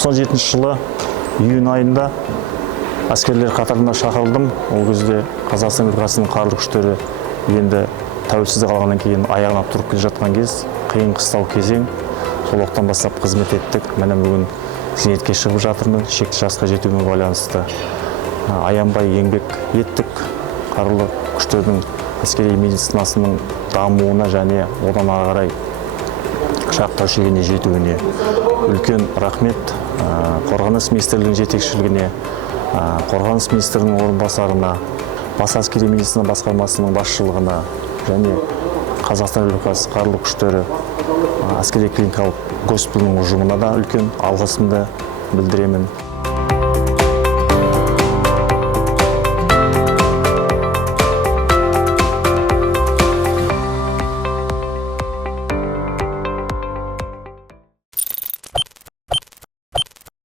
97 жылы июнь айында әскерлер қатарына шақырылдым. Ол кезде Қазақстан Республикасының қарулы күштері енді тәуелсіздік алғаннан кейін аяғына тұрып келе жатқан кез, қиын қыстау кезең. Сол уақыттан бастап қызмет еттік. Міне бүгін зейнетке шығып жатырмын. Шекті жасқа жетуіме байланысты аянбай еңбек еттік. Қарулы күштердің әскери медицинасының дамуына және одан ары қарай шақтау шегіне жетуіне үлкен рахмет. Қорғаныс министрлігінің жетекшілігіне, Қорғаныс министрінің орынбасарына, бас әскери медицина басқармасының басшылығына және Қазақстан Республикасы қарулы күштері әскери клиникалық госпиталының ұжымына да үлкен алғысымды білдіремін.